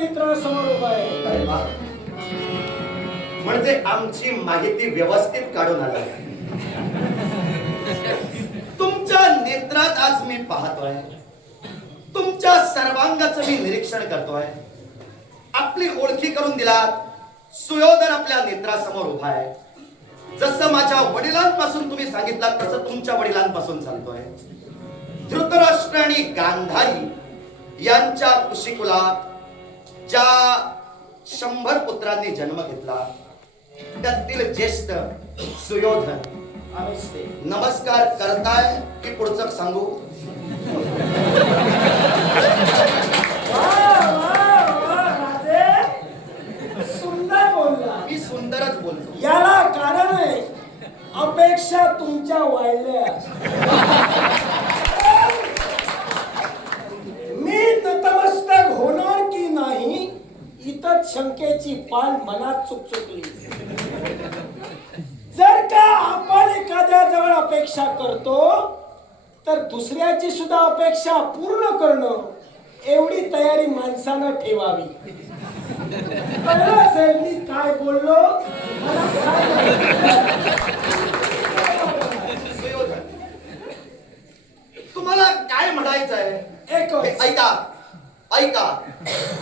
नेत्रासमोर उभा आहे. अरे वा, म्हणजे आमची माहिती व्यवस्थित काढून आला. तुमच्या नेत्रात आज मी पाहतोय, तुमच्या सर्वांगाचं मी निरीक्षण करतोय. आपली ओळखी करून दिलात. सुयोधन आपल्या नेत्रासमोर उभा आहे. जसं माझ्या वडिलांपासून तुम्ही सांगितलात तसं तुमच्या वडिलांपासून सांगतोय. धृतराष्ट्र आणि गांधारी यांच्या कुशिकुलात ज्या 100 पुत्रांनी जन्म घेतला त्यातील ज्येष्ठ सुयोधन नमस्कार करताय की पुढचं सांगू? सुंदर बोलला. मी सुंदरच बोलतो. याला कारण आहे अपेक्षा तुमच्या वाढल्या. मी नतमस्तक होणार की नाही इतर शंकेची पाल मनात चुकचुकली. जर का आपण एखाद्या जवळ अपेक्षा करतो तर दुसऱ्याची सुद्धा अपेक्षा पूर्ण करणं एवढी तयारी माणसानं ठेवावी. कळलं असेल मी काय बोललो? मला काय सुयोधन, तुम्हाला काय म्हणायचंय? एकच. ऐका,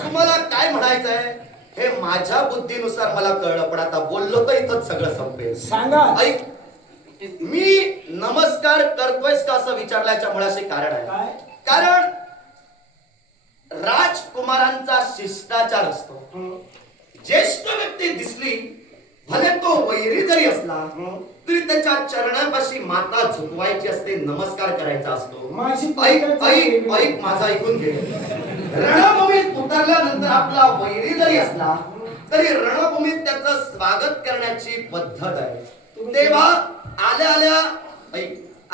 तुम्हाला काय म्हणायचंय हे माझ्या बुद्धीनुसार मला कळलं, पण आता बोललो तर इथंच सगळं संपेल. सांगा. ऐक, मी नमस्कार करतोयस का असं विचारल्याच्या मुळाशी कारण आहे. काय? कारण राजकुमारांचा शिष्टाचार असतो. ज्येष्ठ व्यक्ती दिसली, भले तो वैरी जरी असला तरी त्याच्या चरणापाशी माता झुकवायची असते, नमस्कार करायचा असतो. ऐक माझा ऐकून घे. रणभूमीत उतरल्यानंतर आपला वैरी जरी असला तरी रणभूमीत त्याचं स्वागत करण्याची पद्धत आहे. तेव्हा आल्या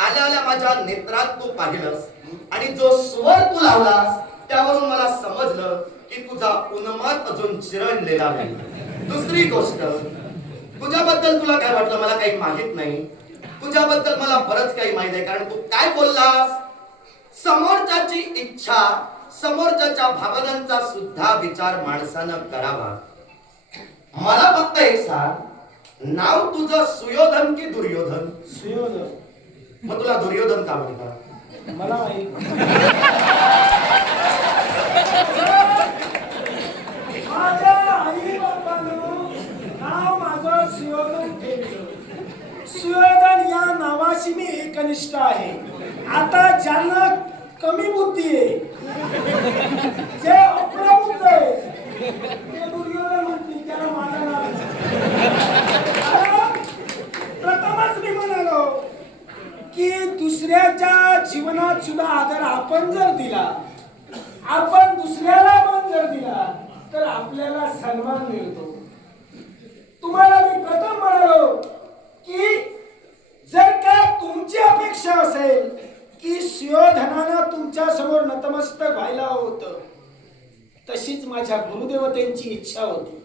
आल्या माझ्या नेत्रात तू पाहिलंस आणि जो स्वर तू लावलास त्यावरून मला समजलं की तुझा उन्माद अजून चिरडलेला नाही. दुसरी गोष्ट, तुझ्याबद्दल तुला काय वाटलं मला काही माहित नाही. तुझ्याबद्दल मला बरंच काही माहित आहे. कारण तू काय बोललास, समोरच्याची इच्छा, समोरच्याच्या भावनांचा सुद्धा विचार माणसानं करावा. मला फक्त एक सांग, नाव तुझं सुयोधन की दुर्योधन? सुयोधन. मग तुला दुर्योधन का म्हणतात? मला माहित. माझ्या आई बाबानं नाव माझं सुयोधन ठेवलं. सुयोधन या नावाशी मी एकनिष्ठ आहे. आता ज्यांना कमी बुद्धी आहे, जे अप्रबुद्ध आहे, ते दुर्योधन म्हणतील त्याला माझं नाव. प्रथमच मी म्हणालो की दुसऱ्याच्या जीवनात सुद्धा आदर आपण जर दिला, आपण दुसऱ्याला पण जर दिला तर आपल्याला सन्मान मिळतो. तुम्हाला मी प्रथम म्हणालो की जर का तुमची अपेक्षा असेल की सुयोधनानं तुमच्या समोर नतमस्तक व्हायला होतं, तशीच माझ्या गुरुदेवतेंची इच्छा होती.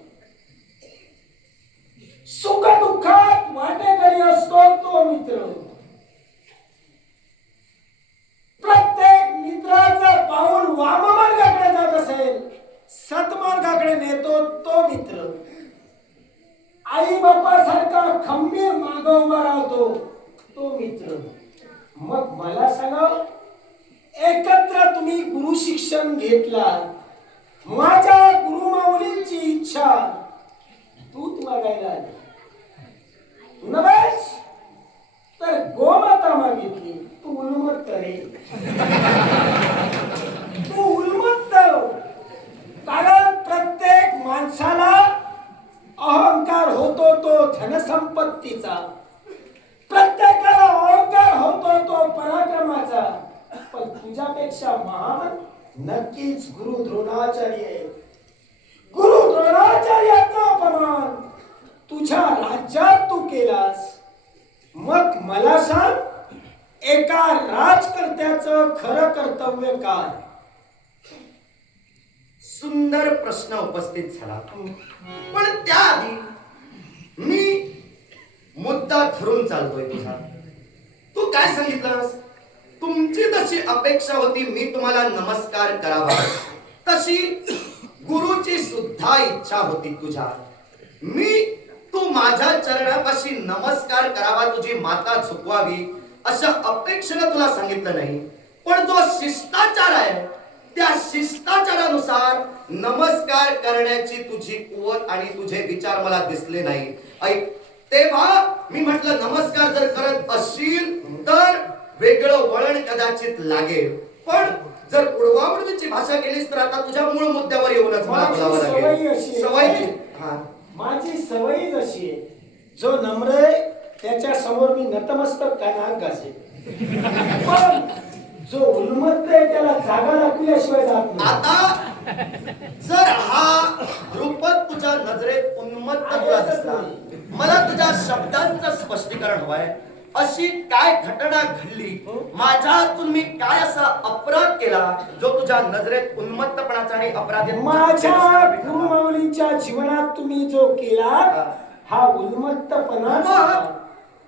सुख दुःखात वाटेकरी असतो तो मित्र. प्रत्येक मित्राचं पाऊल वाममार्गाकडे जात असेल, सतमार्गाकडे नेतो तो मित्र. आई बापासारखा खंबीर मागे उभा राहतो तो मित्र. मग मला सांगा, एकत्र तुम्ही गुरु शिक्षण घेतला, माझ्या गुरुमाऊलींची इच्छा दूध मागायला आली, नव्हेच तर गोमाता मागितली. तू उन्मत्त रे, तू उन्मत्त. कारण प्रत्येक माणसाला अहंकार होतो तो धनसंपत्तीचा, प्रत्येकाला अहंकार होतो तो पराक्रमाचा, पण तुझ्यापेक्षा महान नक्कीच गुरु द्रोणाचार्य आहे. गुरु द्रोणाचार्याचा अपमान तुझ्या राज्यात तू केलास. मग मला सांग, एका राजकर्त्याचं खरं कर्तव्य काय? सुंदर प्रश्न उपस्थित झाला, पण त्याआधी मी मुद्दा धरून चालतोय तुझा. तू काय सांगितलंस? तुमची तशी अपेक्षा होती मी तुम्हाला नमस्कार करावा, तशी गुरुची सुद्धा इच्छा होती तुझ्या. मी तू माझ्या चरणापाशी नमस्कार करावा, तुझी माता झुकवावी अशा अपेक्षेने तुला सांगितलं नाही. पण जो शिष्टाचार आहे त्या शिष्टाचारानुसार नमस्कार करण्याची तुझी कुवत आणि तुझे विचार मला दिसले नाही. ऐक, तेव्हा मी म्हटलं नमस्कार जर करत असशील तर वेगळं वळण कदाचित लागेल. पण जर उडवाउडवीची भाषा केलीस तर आता तुझ्या मूळ मुद्द्यावर येऊनच मला बोलावं लागेल. सवय हा माझी सवयच अशी आहे, जो नम्र आहे त्याच्या समोर मी नतमस्तक कानात घासे, पण जो उन्मत्त आहे त्याला जागा दाखवल्याशिवाय जात नाही. आता जर हा द्रुपद तुझ्या नजरेत उन्मत्त तुला दिसला, मला तुझ्या शब्दांचं स्पष्टीकरण हवंय. अशी काय घटना घडली, माझ्या हातून मी काय असा अपराध केला जो तुझ्या नजरेत उन्मत्तपणाचा आणि अपराधी? माझ्या गुरुमाऊलींच्या जीवनात तुम्ही जो केला हा उन्मत्तपणा.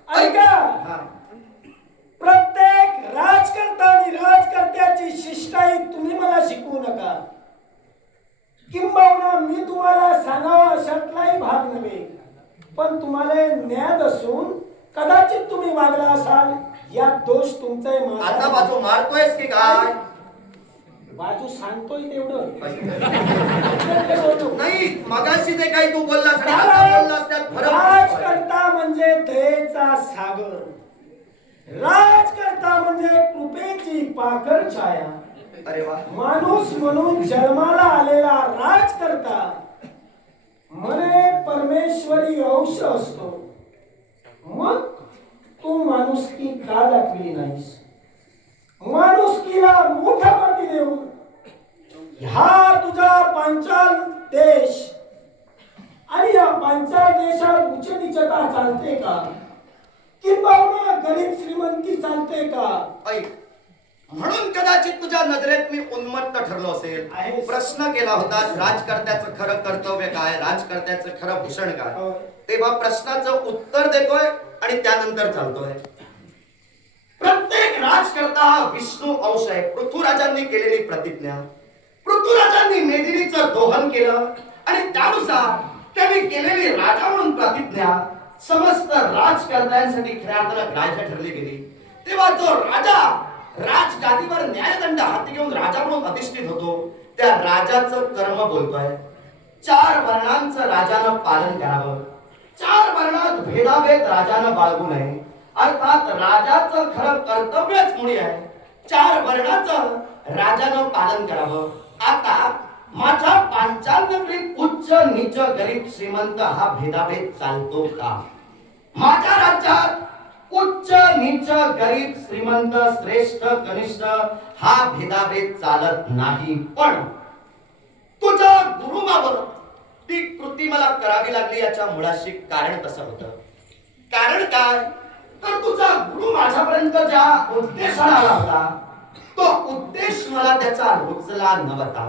ऐका, प्रत्येक राजकर्ता आणि राजकर्त्याची शिष्टाई तुम्ही मला शिकवू नका. किंबहुना मी तुम्हाला सांगावा अशातलाही भाग नव्हे, पण तुम्हाला ज्ञान असून कदाचित तुम्ही वागला असाल यात दोष तुमचा आहे. आता बाजू मारतोयस की काय? बाजू सांगतोय तेवढं नाही, मगाशी जे काही तू बोललास आणि आता बोललास त्यात फरक. राजकर्ता म्हणजे दयेचा सागर, राजकर्ता म्हणजे कृपेची पाकर छाया. अरे वा, माणूस म्हणून जन्माला आलेला राजकर्ता म्हणे परमेश्वरी अंश असतो. मग तू माणुसकी का दाखवली नाहीस? माणुसकीला मोठा माती देऊन हा तुझा पांचाल देश आणि या पांचाल देशात उच्च नीचता चालते का? किंबहुना गरीब श्रीमंती चालते का? ऐक, म्हणून कदाचित तुझ्या नजरेत मी उन्मत्त ठरलो असेल. प्रश्न केला होता राजकर्त्याचं खरं कर्तव्य काय, राजकर्त्याचं खरं भूषण काय. तेव्हा प्रश्नाचं उत्तर देतोय आणि त्यानंतर चालतोय. प्रत्येक राजकर्ता हा विष्णू अंश आहे. पृथ्वीराजांनी केलेली प्रतिज्ञा, पृथ्वीराजांनी मेदिनीचं दोहन केलं आणि त्यानुसार त्यांनी केलेली राजा म्हणून प्रतिज्ञा समस्त राजकर्त्यांसाठी खऱ्या अर्थानं ग्राह्य ठरली गेली. तेव्हा जो राजा राजगादीवर न्यायदंड हाती घेऊन राजा म्हणून अधिष्ठित होतो त्या राजाचं कर्म बोलतोय. 4 वर्णांचं राजानं पालन करावं, 4 वर्णात भेदाभेद राजानं बाळगू नये. अर्थात राजाचं खरं कर्तव्यच मुळी आहे 4 वर्णाचं राजानं पालन करावं. आता माझ्या पांचाल नगरीत उच्च नीच गरीब श्रीमंत हा भेदाभेद चालतो का? माझ्या राज्यात उच्च नीच गरीब श्रीमंत श्रेष्ठ कनिष्ठ हा भेदाभेद चालत नाही. पण तुझ्या गुरुमावर ती कृती मला करावी लागली याच्या मुळाशी कारण कसं होतं? कारण काय तर तुझा गुरु माझ्यापर्यंत ज्या उद्देशाने आला होता तो उद्देश मला त्याचा रुचला नव्हता.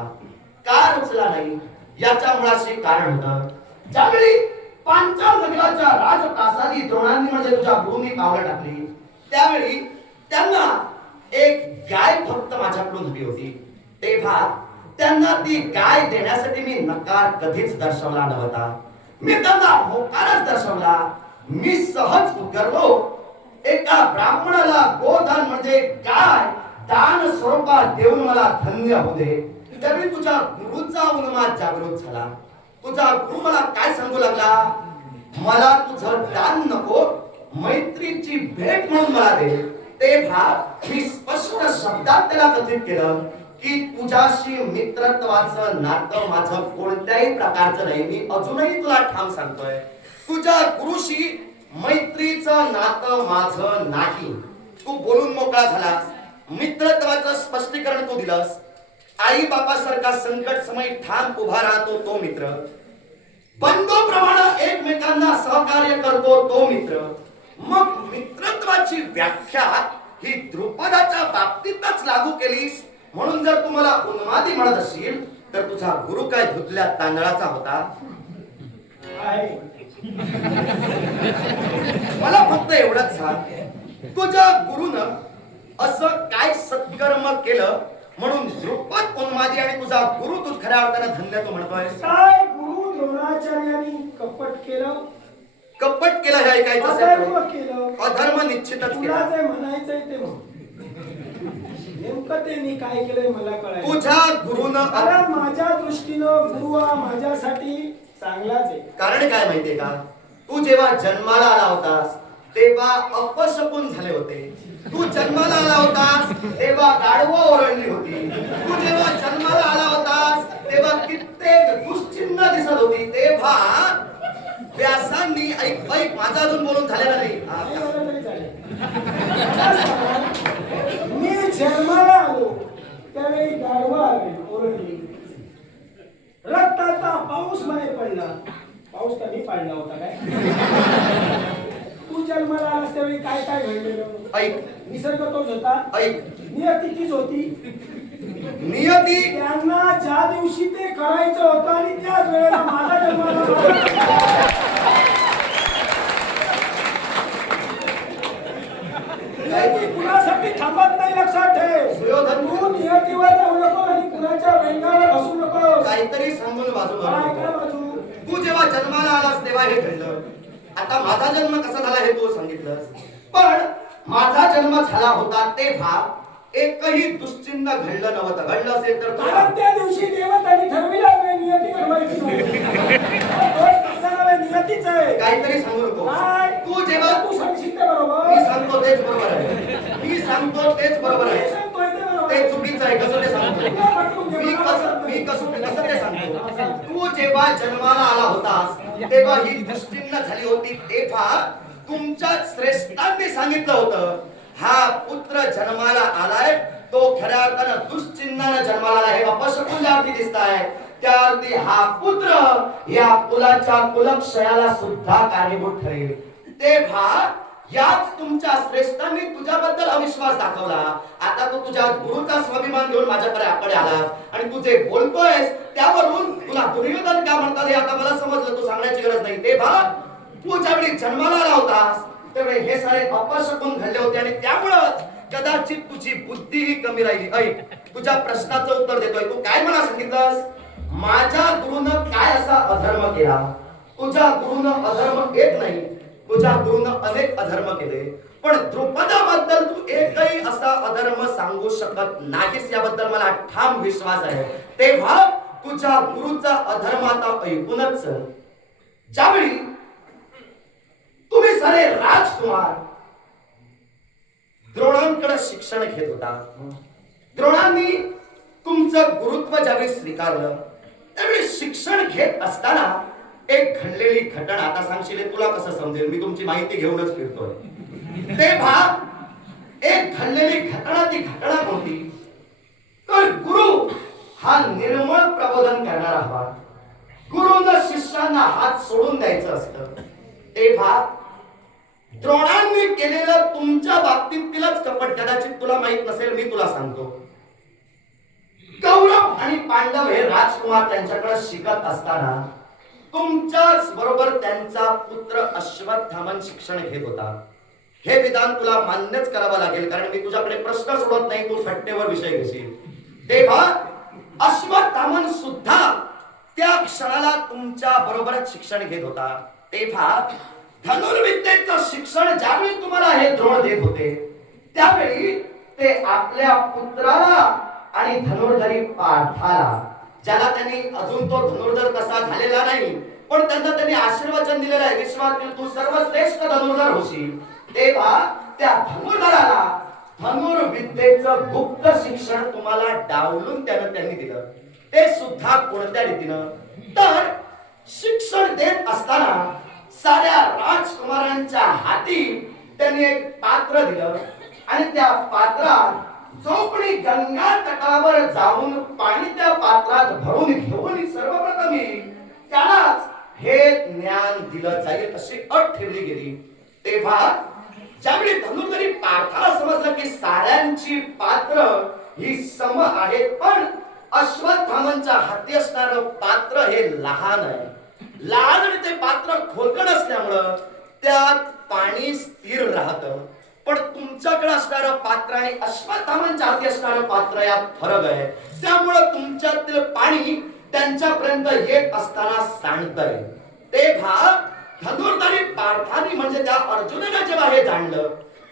का रुचला नाही याच्या मुळाशी कारण होतं. ज्यावेळी पांचाल नगराच्या राजप्रासादी द्रोणांनी म्हणजे तुझ्या गुरुंनी पावलं टाकली त्यावेळी त्यांना एक गाय फक्त माझ्याकडून हवी होती. तेव्हा त्यांना ती गाय देण्यासाठी मी नकार कधीच दर्शवला नव्हता. मी त्यांना होकारच दर्शवला. मी सहज उतरलो. एका ब्राह्मणाला गोदान म्हणजे गाय दान स्वरूपात देऊन मला धन्य होऊ दे. त्यावेळी तुझ्या गुरुचा उन्माद जागृत झाला. तुझा गुरु मला काय सांगू लागला? मला तुझं दान नको, मैत्रीची भेट म्हणून मला दे. तेव्हा मी स्पष्ट शब्दात त्याला कथित केलं की तुझ्याशी मित्रत्वाचं नातं माझं कोणत्याही प्रकारचं नाही. मी अजूनही तुला ठाम सांगतोय तुझ्या गुरुशी मैत्रीचं नातं माझं नाही. तू बोलून मोकळा झालास. मित्रत्वाचं स्पष्टीकरण तू दिलंस. आई बापासारखा संकट समय ठाम उभा राहतो तो मित्र. बंधूप्रमाणे एकमेकांना सहकार्य करतो तो मित्र. मग मित्रत्वाची व्याख्या ही द्रुपदाच्या बाबतीतच लागू केलीस म्हणून जर तू मला उन्मादी म्हणत असशील तर तुझा गुरु काय धुतल्या तांदळाचा होता? मला फक्त एवढंच सांग, तुझ्या गुरुनं असं काय सत्कर्म केलं म्हणून द्रुपद उन्मादी आणि तुझा गुरु तू खऱ्या अर्थानं धन्य तू म्हणतोय. काय गुरु द्रोणाचार्यांनी कपट केलं, कपट केलं हे ऐकायचं अधर्म असेल केलं, तर अधर्म निश्चितच तुला केला. जे म्हणायचंय ते म्हण. नेमकं त्यांनी काय केलंय मला कळायचं. तुझ्या गुरुनं कारण माझ्या दृष्टीनं गुरु हा माझ्यासाठी चांगलाच आहे. कारण काय माहितीये का, तू जेव्हा जन्माला आला होतास तेव्हा अपशकुन झाले होते. तू जन्माला आला होतास तेव्हा गाढवं ओरडली होती. तू जेव्हा जन्माला आला होतास तेव्हा कित्येक दुश्चिन्ह दिसत होती. तेव्हा व्यासांनी ऐक ऐक माझा अजून बोलून झालेला नाही. नाही मला तरी चालेल. मी जन्माला आलो त्यावेळी गाढवा आले, ओरडली. रक्ताचा पाऊस मध्ये पडला. पाऊस कधी पडला होता काय? तू जन्माला आलास त्यावेळी काय काय घडलेलं? ऐक निसर्ग तोच होता, ऐक नियती तीच होती. नियती त्यांना ज्या दिवशी ते करायचं होतं आणि त्याच वेळेला माझा जन्माला आला. नियती कुणासाठी थांबत नाही, लक्षात ठेव. सुयोधन तू नियतीवर जाऊ नको आणि कुणाच्या वेंगावर बसू नको. काहीतरी सांगून बाजू काय मारू काय नको. बाजू? तू जेव्हा जन्माला आलास तेव्हा हे घडलं. आता माझा जन्म कसा झाला हे तू सांगितलंस, पण माझा जन्म झाला होता तेव्हा एकही दुश्चिन्ह घडलं नव्हतं. घडलं असेल तर तू कारण सांग. त्या दिवशी देवतांनी ठरविलं नाही नियती घडवायची नव्हती. नियतीच आहे. काहीतरी सांगू नको. काय? तू जेव्हा तू सांगशील ते बरोबर. मी सांगतो तेच बरोबर आहे. मी सांगतो तेच बरोबर मी आहे. सांगतोय ते बरोबर. ते चुकीचं आहे. कसं ते सांगतो मी कसं ते सांगतो. तू जेव्हा जन्माला आला होतास तेव्हा ही दुश्चिन्ह झाली होती. तेव्हा तुमच्या श्रेष्ठांनी सांगितलं होतं हा पुत्र जन्माला आलाय तो खऱ्या अर्थानं दुश्चिन्हानं जन्माला आलाय. हे अपशकुन ज्या अर्थी दिसत आहे त्या अर्थी हा पुत्र या कुलाच्या कुलक्षयाला सुद्धा कारणीभूत ठरेल. तेव्हा याच तुमच्या श्रेष्ठांनी तुझ्याबद्दल अविश्वास दाखवला. आता तू तुझ्या गुरुचा स्वाभिमान घेऊन माझ्याकडे आलास आणि तू जे बोलतोयस त्यावरून तुला दुर्योधन का म्हणतात हे आता मला समजलं. तू सांगण्याची गरज नाही. तेव्हा तू ज्यावेळी जन्माला आला होतास त्यावेळी हे सारे अपशकुन घडले होते आणि त्यामुळंच कदाचित तुझी बुद्धी ही कमी राहिली. ऐक तुझ्या प्रश्नाचं उत्तर देतोय. तू काय मला सांगितलंस, माझ्या गुरुनं काय असा अधर्म केला. तुझ्या गुरुनं अधर्म एक नाही, तुझ्या गुरुनं अनेक अधर्म केले, पण द्रुपदाबद्दल तू एकही असा अधर्म सांगू शकत नाहीस याबद्दल मला ठाम विश्वास आहे. तेव्हा तुझ्या गुरुचा अधर्म आता ऐकूनच ज्यावेळी तुम्ही सारे राजकुमार द्रोणांकडे शिक्षण घेत होता, द्रोणांनी तुमचं गुरुत्व ज्यावेळी स्वीकारलं त्यावेळी शिक्षण घेत असताना एक घडलेली घटना आता सांगशील तुला कसं समजेल. मी तुमची माहिती घेऊनच फिरतोय. तेव्हा एक घडलेली घटना, ती घटना कोणती तर गुरु हा निर्मळ प्रबोधन करणारा हवा. गुरुनं शिष्यांना हात सोडून द्यायचं असतं. तेव्हा द्रोणांनी केलेलं तुमच्या बाबतीतीलच कपट कदाचित तुला माहित नसेल, मी तुला सांगतो. कौरव आणि पांडव हे राजकुमार त्यांच्याकडे शिकत असताना तुमच्याच बरोबर त्यांचा पुत्र अश्वत्थामन शिक्षण घेत होता. हे विधान तुला मान्यच करावं लागेल कारण मी तुझ्याकडे प्रश्न सोडत नाही, तू सट्टेवर विषय घेशील. तेव्हा अश्वत्थामन सुद्धा त्या क्षणाला तुमच्या बरोबरच शिक्षण घेत होता. तेव्हा धनुर्विद्येचं शिक्षण ज्यावेळी तुम्हाला हे द्रोण देत होते त्यावेळी ते आपल्या पुत्राला आणि धनुर्धरी पार्थाला, ज्याला त्यांनी अजून तो धनुर्धर तसा झालेला नाही पण त्यांनी आशीर्वचन दिलेलं आहे विश्वातील तू सर्वश्रेष्ठ धनुर्धर होशील. तेव्हा त्या धनुर्धराला धनुर्विद्येचं गुप्त शिक्षण तुम्हाला डावलून त्यांनी दिलं. ते सुद्धा कोणत्या रीतीनं तर शिक्षण देत असताना साऱ्या राजकुमारांच्या हाती त्यांनी एक पात्र दिलं आणि त्या पात्रात जो कोणी गंगा तटावर जाऊन पाणी त्या पात्रात भरून घेऊन सर्वप्रथम त्यालाच हे ज्ञान दिलं जाईल अशी अट ठेवली गेली. तेव्हा ज्यावेळी धनुर्धरी पार्थाला समजलं की साऱ्यांची पात्र ही सम आहेत पण अश्वत्थामांच्या हाती असणारं पात्र हे लहान आहे. लहान आणि ते पात्र खोलगट असल्यामुळं त्यात पाणी स्थिर राहतं. पण तुमच्याकडे असणारं पात्र आणि अश्वत्थामांच्या हाती असणारं पात्र यात फरक आहे. त्यामुळं तुमच्यातील पाणी त्यांच्यापर्यंत येत असताना सांडतंय. तेव्हा धनुर्धारी पार्थाने म्हणजे त्या अर्जुनानं जेव्हा हे जाणलं,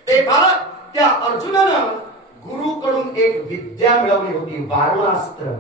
तेव्हा त्या अर्जुनानं गुरुकडून एक विद्या मिळवली होती, वारुणास्त्र.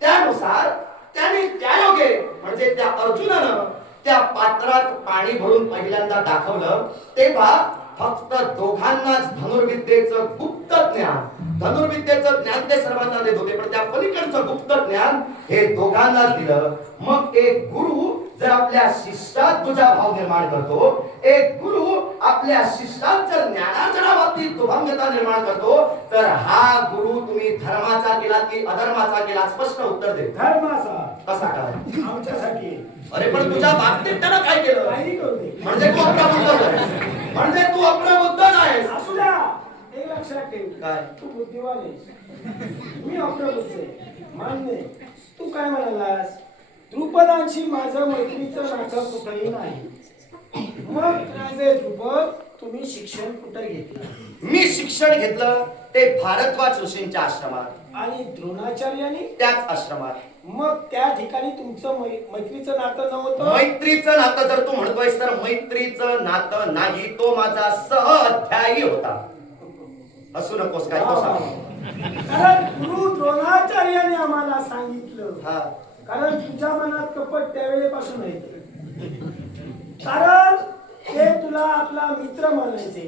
त्यानुसार त्याने त्यायोगे म्हणजे त्या अर्जुनानं त्या पात्रात पाणी भरून पहिल्यांदा दाखवलं. तेव्हा फक्त दोघांनाच धनुर्विद्येचं गुप्त ज्ञान, धनुर्विद्येचं ज्ञान ते सर्वांना देत होते, पण त्या पलीकडचं गुप्त ज्ञान हे दोघांनाच दिलं. मग एक गुरु जर आपल्या शिष्यात तुझा भाव निर्माण करतो, एक गुरु आपल्या शिष्यात जर ज्ञानार्जना बाबतीत दुभंगता निर्माण करतो, तर हा गुरु तुम्ही धर्माचा केला की अधर्माचा केला? स्पष्ट उत्तर दे. धर्माचा. कसा काय? आमच्यासाठी. अरे पण तुझ्या बाबतीत त्यानं काय केलं? काही करू दे. म्हणजे तू अप्रबुद्ध आहेस. म्हणजे तू अप्रबुद्ध आहेस. असू द्या. एक लक्षात ठेव. काय? तू बुद्धिवान आहेस, मी अप्रबुद्ध आहे, मान्य आहे. तू काय म्हणालास? द्रुपदांशी माझं मैत्रीचं नातं कुठंही नाही. मग राजे द्रुपद, तुम्ही शिक्षण कुठं घेतलं? मी शिक्षण घेतलं ते भारद्वाज ऋषींच्या आश्रमात. आणि द्रोणाचार्यांनी? त्याच आश्रमात. मग त्या ठिकाणी तुमचं मैत्रीचं नातं नव्हतं? मैत्रीचं नातं जर तू म्हणतोयस तर मैत्रीचं नातं नाही, तो माझा सहअध्यायी होता. असू नकोस काय तो सांग. कारण गुरु द्रोणाचार्याने आम्हाला सांगितलं. हा. कारण तुझ्या मनात कपट त्यावेळेपासून आहे. कारण ते तुला आपला मित्र मानायचे,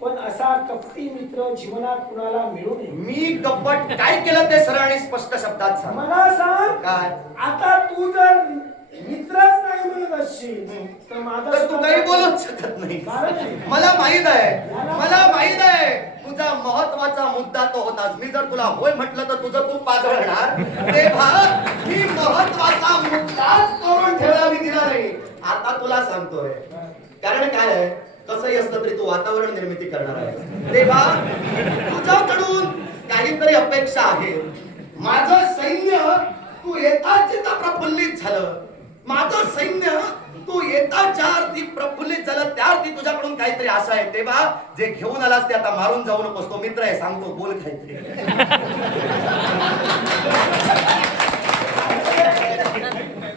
पण असा कपटी मित्र जीवनात कुणाला मिळू नये. मी कपट काय केलं ते सरळ आणि स्पष्ट शब्दात सांग. मला सांग. काय? आता तू जर मित्रच नाही म्हणत असशील तर माझा तर तू काही बोलूच शकत नाही. कारण आहे. मला माहित आहे, मला माहित आहे तुझा महत्वाचा मुद्दा तो होताच. मी जर तुला होय म्हटलं तर तुझं तू पाजळणार. तेव्हा मी महत्वाचा मुद्दाच करून ठेवला, मी दिला नाही. आता तुला सांगतोय. कारण काय आहे, कसंही असलं तरी तू वातावरण निर्मिती करणार आहे. तेव्हा तुझ्याकडून काहीतरी अपेक्षा आहे. माझं सैन्य तू येताच जिथं प्रफुल्लित झालं, माझं सैन्य तू येता ज्या अर्थी प्रफुल्लित झालं त्या अर्थी तुझ्याकडून काहीतरी आशा आहे. तेव्हा जे घेऊन आलास ते आता मारून जाऊ नकोस. तो मित्र आहे, सांगतो, बोल काहीतरी.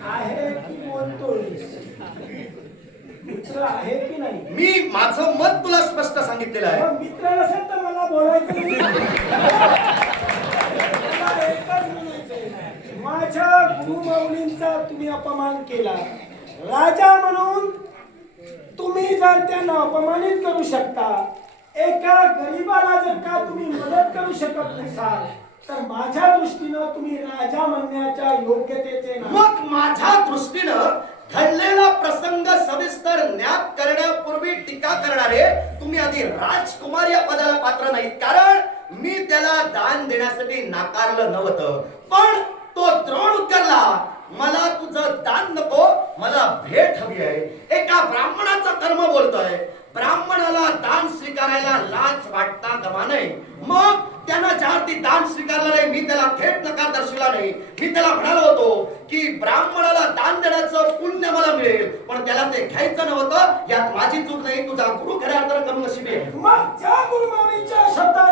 आहे की बोलतोय? मित्र आहे की नाही? मी माझं मत तुला स्पष्ट सांगितलेलं आहे. मग मित्र नसेल तर मला बोलायचं नाही. मला एकच म्हणायचंय, माझ्या गुरुमाऊलींचा तुम्ही अपमान केला. राजा म्हणून तुम्ही जर त्यांना अपमानित करू शकता, एका गरीबाला जर का तुम्ही मदत करू शकत नसाल, तर माझ्या दृष्टीनं तुम्ही राजा म्हणण्याच्या योग्यतेचे नाही. मग माझ्या दृष्टीनं घडलेला प्रसंग सविस्तर ज्ञात करण्यापूर्वी टीका करणारे तुम्ही आधी राजकुमार या पदाला पात्र नाहीत. कारण मी त्याला दान देण्यासाठी नाकारलं नव्हतं, पण तो द्रोण उतरला. मला तुझं दान नको, मला भेट हवी आहे. एका ब्राह्मणाचा कर्म बोलतोय. ब्राह्मणाला दान स्वीकारायला लाज वाटता गमा नाही. मग त्यानं ज्या अर्थी दान स्वीकारलं नाही, मी त्याला थेट नकार दर्शविला नाही. मी त्याला म्हणालो होतो की ब्राह्मणाला दान देण्याचं पुण्य मला मिळेल, पण त्याला ते घ्यायचं नव्हतं. यात माझी चूक नाही, तुझा गुरु खऱ्या अर्थानं करून नशिबी आहे. मग ज्या गुरुमाऊलींच्या शब्दा